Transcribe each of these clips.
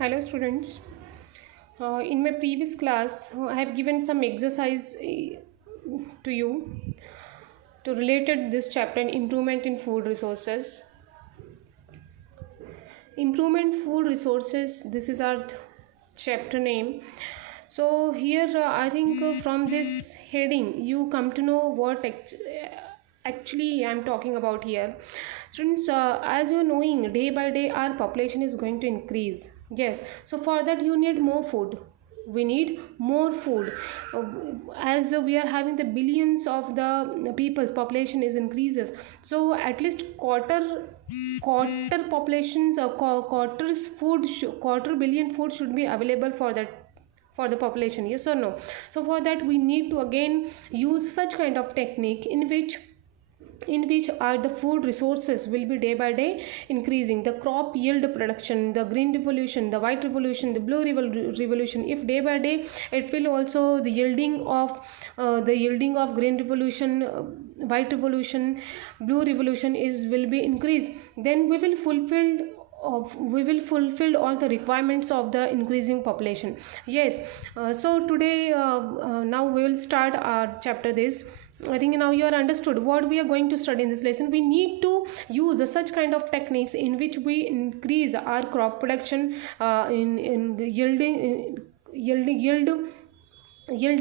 Hello students. In my previous class, I have given some exercise to you to related this chapter improvement in food resources. Improvement food resources. This is our chapter name. So here I think from this heading you come to know what actually I am talking about here. Students, as you are knowing, day by day our population is going to increase. Yes, so for that you need more food. We need more food. As we are having the billions of the people's population is increases, so at least quarter populations or quarters food quarter billion food should be available for that, for the population. Yes or no? So for that we need to again use such kind of technique in which are the food resources will be day by day increasing. The crop yield production, the green revolution, the white revolution, the blue revolution. If day by day it will also the yielding of green revolution, white revolution, blue revolution is will be increased, then we will fulfill all the requirements of the increasing population. Yes, so today now we will start our chapter this. I think now you are understood what we are going to study in this lesson. We need to use such kind of techniques in which we increase our crop production, in yield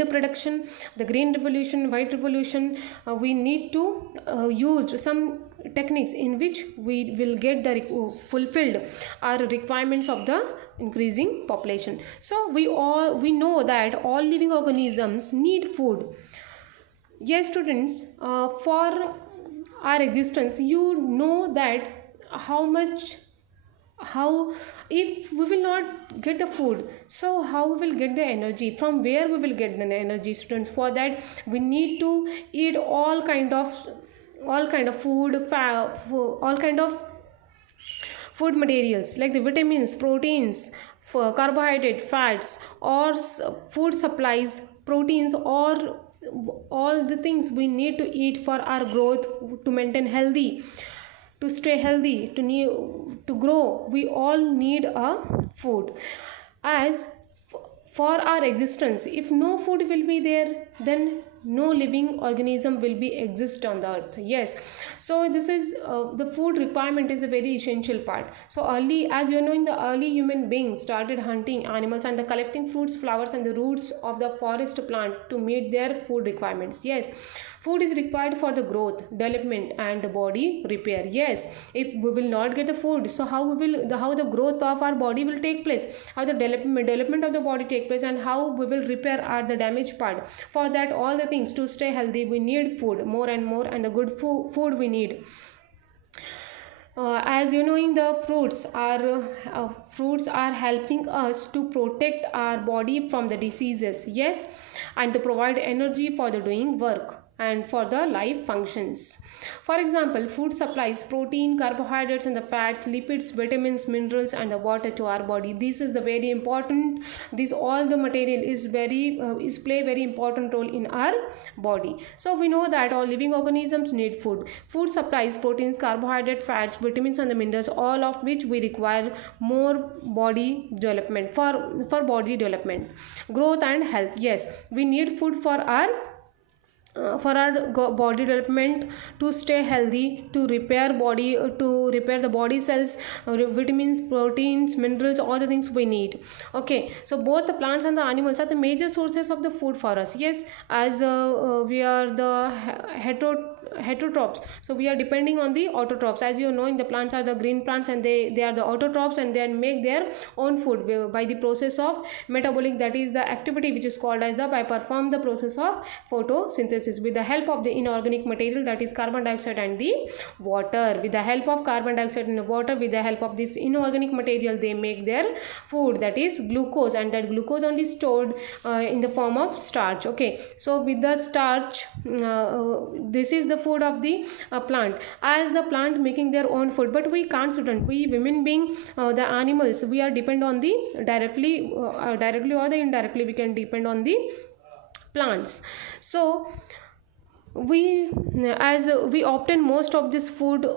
production, the green revolution, white revolution. We need to use some techniques in which we will get the fulfilled our requirements of the increasing population. So we know that all living organisms need food. Yes students, for our existence, you know that how if we will not get the food, so how we will get the energy, from where we will get the energy? Students, for that we need to eat all kind of food, all kind of food materials like the vitamins, proteins, for carbohydrate, fats, or food supplies, proteins, or all the things we need to eat for our growth, to maintain healthy, to stay healthy, to grow. We all need a food. As for our existence, if no food will be there, then no living organism will be exist on the earth. Yes, so this is the food requirement is a very essential part. So early, as you know, in the early human beings started hunting animals and the collecting fruits, flowers, and the roots of the forest plant to meet their food requirements. Yes, food is required for the growth, development, and the body repair. Yes, if we will not get the food, so how the growth of our body will take place, how the development of the body take place, and how we will repair the damaged part. For that, all the things to stay healthy, we need food more and more, and the good food we need. As you knowing, the fruits are helping us to protect our body from the diseases. Yes, and to provide energy for the doing work and for the life functions. For example, food supplies protein, carbohydrates, and the fats, lipids, vitamins, minerals, and the water to our body. This is the very important. This all the material is play very important role in our body. So we know that all living organisms need food. Food supplies proteins, carbohydrate, fats, vitamins, and the minerals, all of which we require more body development, for body development, growth, and health. Yes, we need food for our body development, to stay healthy, to repair the body cells, vitamins, proteins, minerals, all the things we need. Okay, so both the plants and the animals are the major sources of the food for us. Yes, as we are the heterotrophs, so we are depending on the autotrophs. As you know, in the plants are the green plants, and they are the autotrophs, and they make their own food by the process of metabolic, that is the activity which is called as by perform the process of photosynthesis with the help of the inorganic material, that is carbon dioxide and the water. With the help of carbon dioxide and the water, with the help of this inorganic material, they make their food, that is glucose, and that glucose only stored in the form of starch. Okay, so with the starch, this is the food of the plant, as the plant making their own food. But we can't, student, we women being the animals, we are depend on the directly or the indirectly, we can depend on the plants. So we obtain most of this food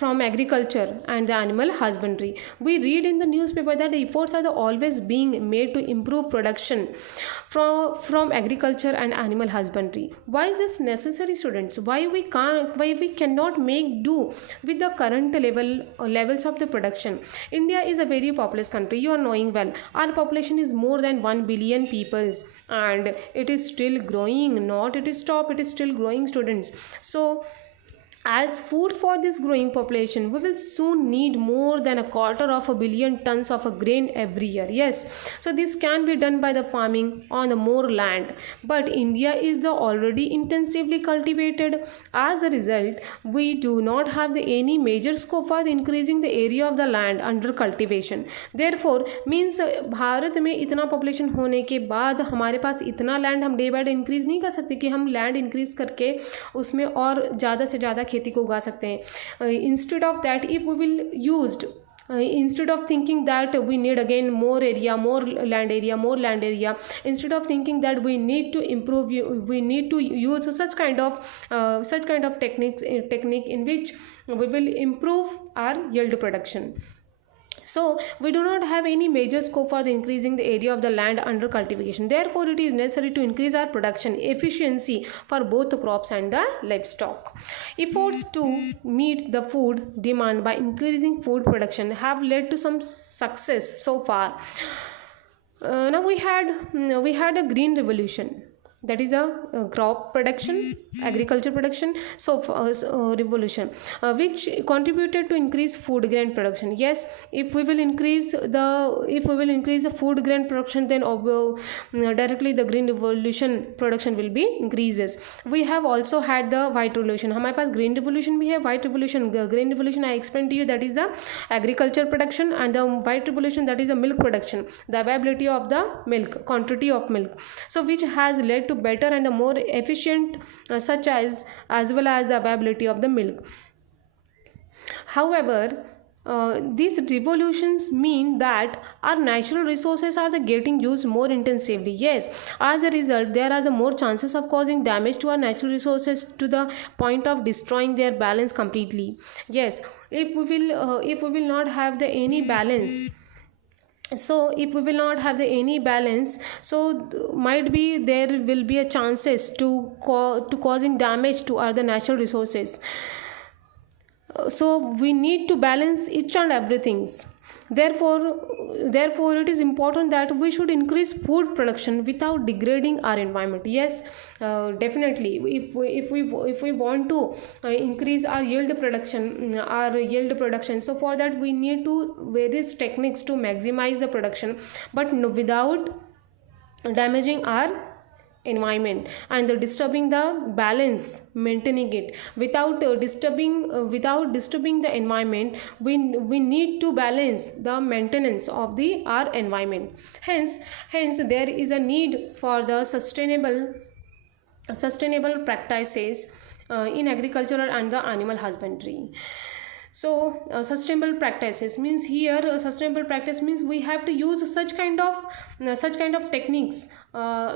from agriculture and the animal husbandry. We read in the newspaper that efforts are always being made to improve production from agriculture and animal husbandry. Why is this necessary, students? Why we cannot make do with the current levels of the production? India is a very populous country, you are knowing well. Our population is more than 1 billion peoples, and it is still growing, not it is stop, it is still growing, students. So as food for this growing population, we will soon need more than 250 million tons of a grain every year. Yes, so this can be done by the farming on the more land, but India is the already intensively cultivated. As a result, we do not have any major scope for increasing the area of the land under cultivation. Therefore means Bharat में इतना population होने के बाद हमारे पास इतना land हम day by day increase नहीं कर सकते कि हम लैंड इंक्रीज़ करके उसमें और ज़्यादा से ज़्यादा खेती को उगा सकते हैं. Instead of that, if we will used instead of thinking that we need again more land area, instead of thinking that we need to improve, we need to use such kind of technique in which we will improve our yield production. So we do not have any major scope for increasing the area of the land under cultivation. Therefore it is necessary to increase our production efficiency for both the crops and the livestock. Efforts to meet the food demand by increasing food production have led to some success so far. Now we had a green revolution, that is a crop production, agriculture production, revolution, which contributed to increase food grain production. Yes, if we will increase the food grain production, then directly the green revolution production will be increases. We have also had the white revolution. हमारे पास green revolution भी है, white revolution. Green revolution I explained to you, that is the agriculture production, and the white revolution, that is the milk production, the availability of the milk, quantity of milk, so which has led to better and a more efficient such as well as the availability of the milk. However, these revolutions mean that our natural resources are getting used more intensively. Yes, as a result there are the more chances of causing damage to our natural resources to the point of destroying their balance completely. Yes, if we will not have any balance, so if we will not have any balance, so might be there will be a chances to causing damage to other natural resources. So we need to balance each and everything. Therefore it is important that we should increase food production without degrading our environment. Yes, definitely if we want to increase our yield production, so for that we need to various techniques to maximize the production, but without damaging our environment and disturbing the balance, maintaining it without disturbing the environment. We need to balance the maintenance of our environment. Hence there is a need for the sustainable practices in agricultural and the animal husbandry. So sustainable practices means sustainable practice means we have to use such kind of techniques,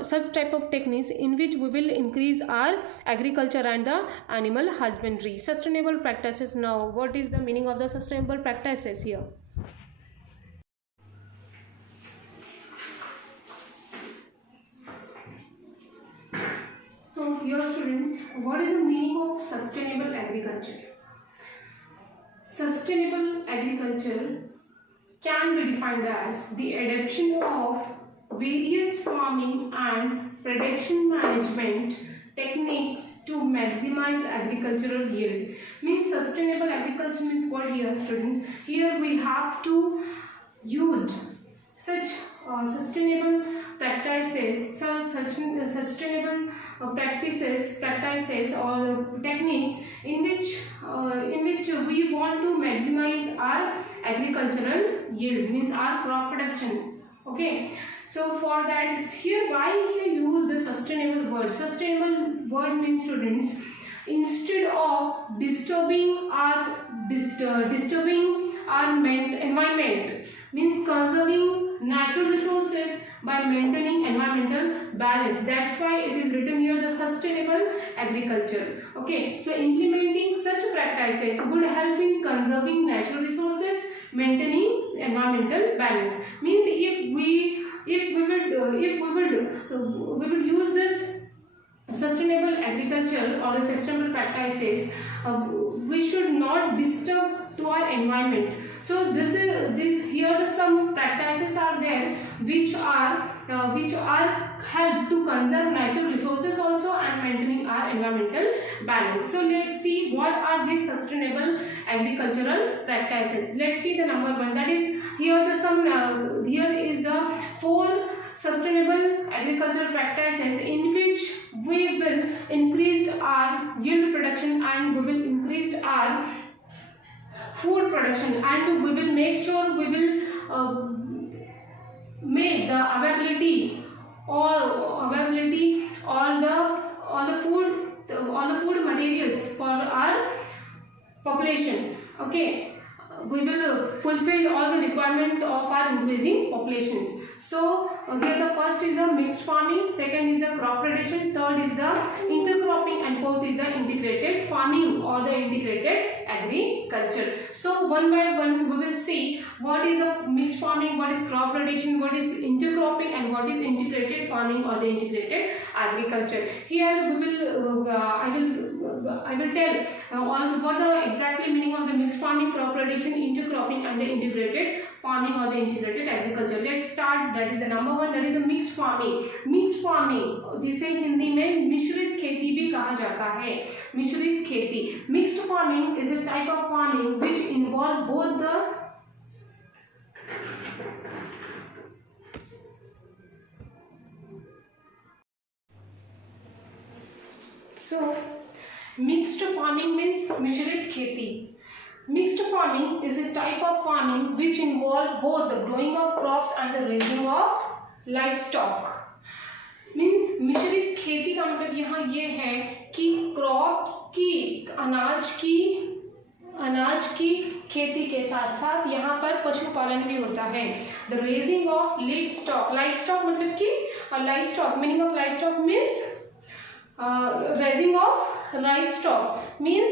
such type of techniques in which we will increase our agriculture and the animal husbandry. Sustainable practices. Now what is the meaning of the sustainable practices here? So here, students, what is the meaning of sustainable agriculture? Sustainable agriculture can be defined as the adoption of various farming and production management techniques to maximize agricultural yield. Means sustainable agriculture means what here, students? Here we have to use such sustainable practices, practices or techniques in which we want to maximize our agricultural yield, means our crop production. Okay, so for that here, why here use the sustainable word? Sustainable word means, students, instead of disturbing our environment, means conserving natural resources by maintaining environmental balance. That's why it is written here the sustainable agriculture. Okay, so implementing such practices would help in conserving natural resources, maintaining environmental balance. Means if we would use this sustainable agriculture or the sustainable practices, we should not disturb to our environment. So this here some practices are there which are help to conserve natural resources also and maintaining our environmental balance. So let's see what are these sustainable agricultural practices. Let's see the number one, that is here the some here is the 4 sustainable agricultural practices in which we will increase our yield production and we will increase our food production, and we will make sure we will make the availability all the food materials for our population. Okay, we will fulfill all the requirement of our increasing populations. So here the first is the mixed farming, second is the crop rotation, third is the intercropping, and fourth is the integrated farming or the integrated agriculture. So one by one we will see what is the mixed farming, what is crop rotation, what is intercropping, and what is integrated farming or the integrated agriculture. Here we will I will tell on what the exactly meaning of the mixed farming, crop rotation, intercropping, and the integrated farming or the integrated agriculture. Let's start. That is the number one, that is the mixed farming. Mixed farming जिसे हिंदी में मिश्रित खेती भी कहा जाता है, मिश्रित खेती. Mixed farming is a type of farming which involve both the mixed farming means मिश्रित खेती. Mixed farming is a type of farming which involve both the growing of crops and the raising of livestock. Means मिश्रित खेती का मतलब यहाँ ये है कि क्रॉप्स की अनाज की खेती के साथ साथ यहाँ पर पशुपालन भी होता है. The raising of livestock, livestock मतलब कि livestock, meaning of livestock means raising of livestock means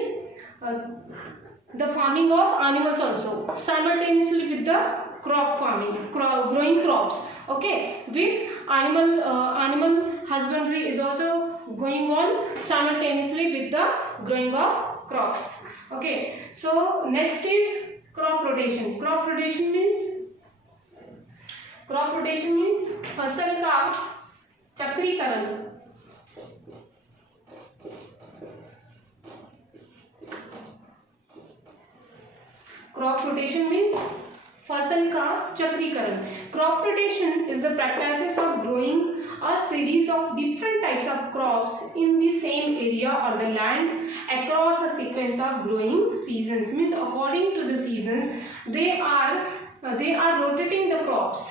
the farming of animals also simultaneously with the crop farming, growing crops. Okay, with animal husbandry is also going on simultaneously with the growing of crops. Okay, so next is crop rotation. Crop rotation means फसल का चक्रीकरण. Crop rotation means फसल का चक्रीकरण. Crop rotation is the practices of growing a series of different types of crops in the same area or the land across a sequence of growing seasons. Means according to the seasons they are rotating the crops.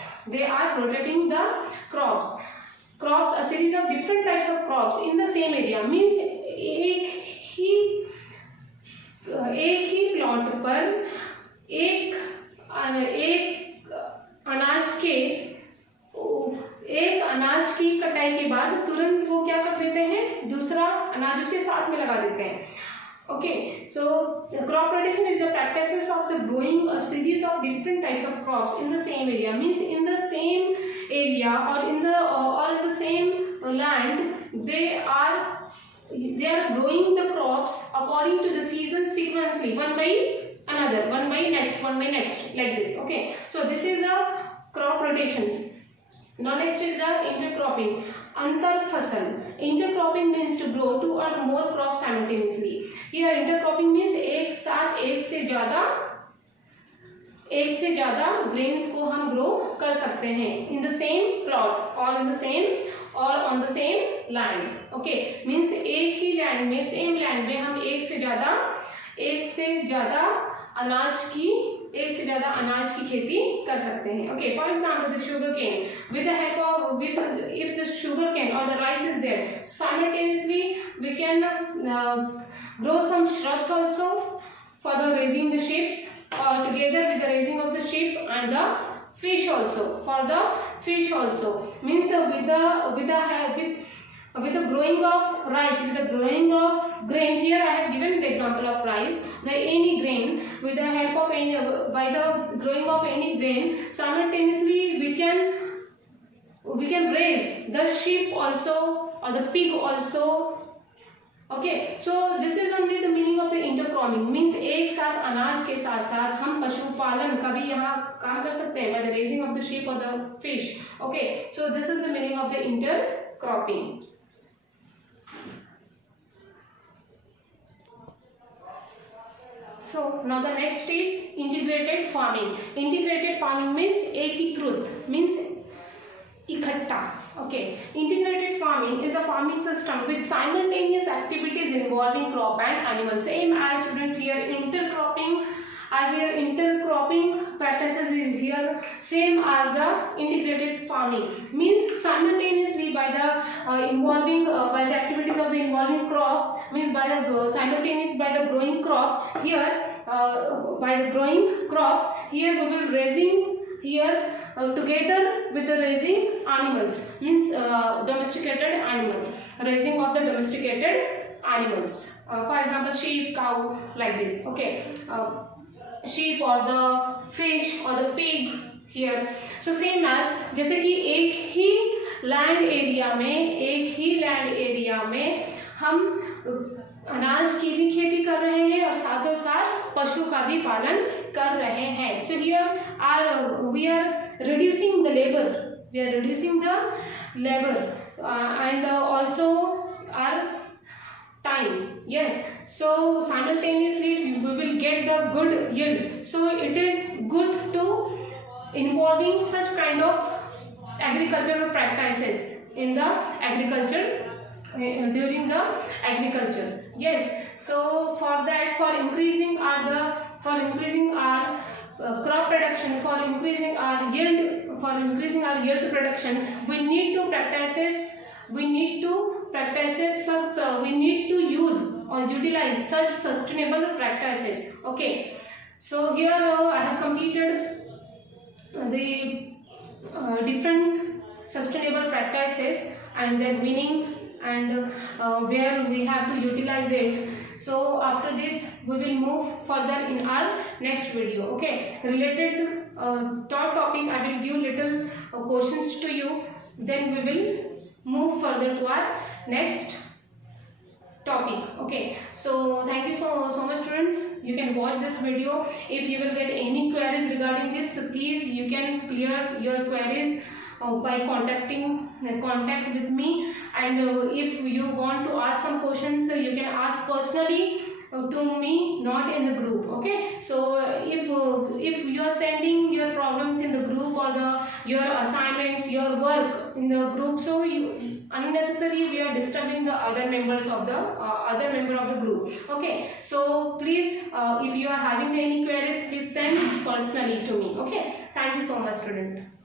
Crops, a series of different types of crops in the same area. Means एक ही plot पर एक अनाज की कटाई के बाद तुरंत वो क्या कर देते हैं, दूसरा अनाज उसके साथ में लगा देते हैं. Okay, so crop rotation is the practices of the growing a series of different types of crops in the same area. Means in the same area or in the same land they are growing the crops according to the seasons sequentially, one by next, like this. Okay, so this is the crop rotation. Now next is the intercropping, अंतर फसल. Intercropping means to grow two or more crops simultaneously. Here intercropping means एक साथ एक से ज़्यादा grains को हम grow कर सकते हैं in the same plot or on the same land. Okay, means एक ही लैंड में, सेम लैंड में हम एक से ज़्यादा अनाज की खेती कर सकते हैं. Okay, for example the sugar cane, if the sugar cane or the rice is there, simultaneously we can grow some shrubs also for the raising the sheep, or together with the raising of the sheep and the fish also, means with the growing of rice, with the growing of grain. Here I have given the example of rice. The any grain, with the help of any, by the growing of any grain, simultaneously we can raise the sheep also or the pig also. Okay, so this is only the meaning of the intercropping, means एक साथ अनाज के साथ साथ हम पशुपालन का भी यहाँ काम कर सकते हैं by the raising of the sheep or the fish. Okay, so this is the meaning of the intercropping. So now the next is integrated farming. Integrated farming means एकीकृत, means इकट्ठा. Okay, integrated farming is a farming system with simultaneous activities involving crop and animals. Same as students here intercropping, as here intercropping practices is here same as the integrated farming, means simultaneously by the involving by the activities of the involving crop, means by the simultaneous by the growing crop. Here by the growing crop, here we will raising here together with the raising animals, means domesticated animal, raising of the domesticated animals, for example sheep, cow, like this. Okay, sheep or the fish or the pig here. So same as जैसे कि एक ही land area में हम अनाज की भी खेती कर रहे हैं और साथों साथ पशु का भी पालन कर रहे हैं. So here we are reducing the labor, and also our time. Yes, so simultaneously we will get the good yield. So it is good to involving such kind of agricultural practices in the agriculture, during the agriculture. Yes, so for that, for increasing our crop production, for increasing our yield production, we need to use or utilize such sustainable practices. Okay, so here I have completed the different sustainable practices and their meaning and where we have to utilize it. So after this we will move further in our next video. Okay, related topic I will give little questions to you, then we will move further to our next topic. Okay, so thank you so much students. You can watch this video. If you will get any queries regarding this, so please you can clear your queries by contact with me, and if you want to ask some questions, you can ask personally to me, not in the group. Okay, so if you are sending your problems in the group or your assignments, your work in the group, so you unnecessarily we are disturbing the other members of the group. Okay, so please if you are having any queries, please send personally to me. Okay, thank you so much student.